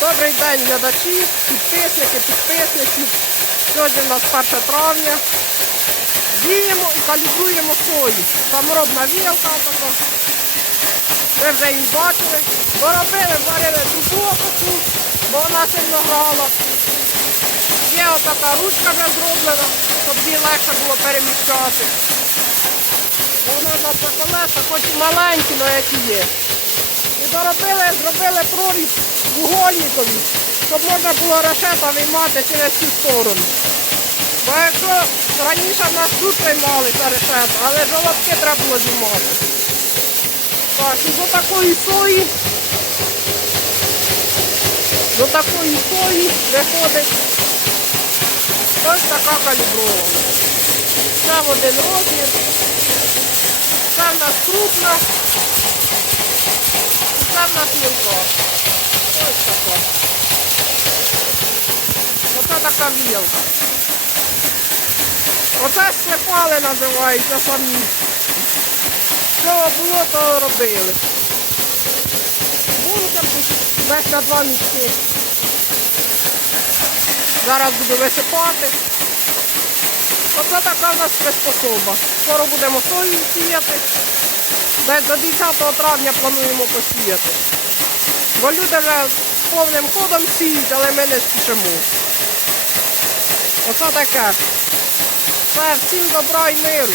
Добрий день, глядачі, підписники, підписниці. Сьогодні у нас 1 травня. Діємо і калібруємо сою. Саморобна вілка така. Ви вже її бачили. Доробили, варили трубу таку, бо вона сильно грала. Є отака ручка вже зроблена, щоб її легше було переміщати. Вона на колеса, хоч і маленькі, але які є. І доробили, зробили проріз вугольникові, щоб можна було решета виймати через цю сторону. Бо якщо раніше в нас тут приймалися решета, але жолобки треба було знімати. Так, і до такої сої, до такої сої виходить ось така калібрована. Це в один розмір. Це в нас крупна. Це в нас мілка. Ось така. Оце така вілка. Оце склепали називаються самі. Що було, то робили. Бункер десь на два місці. Зараз буду висипати. Оце така в нас приспособа. Скоро будемо сою сіяти. Десь до 10 травня плануємо посіяти. Бо люди вже повним ходом сіють, але ми не спішимо. Оце таке. Все, всім добра і миру.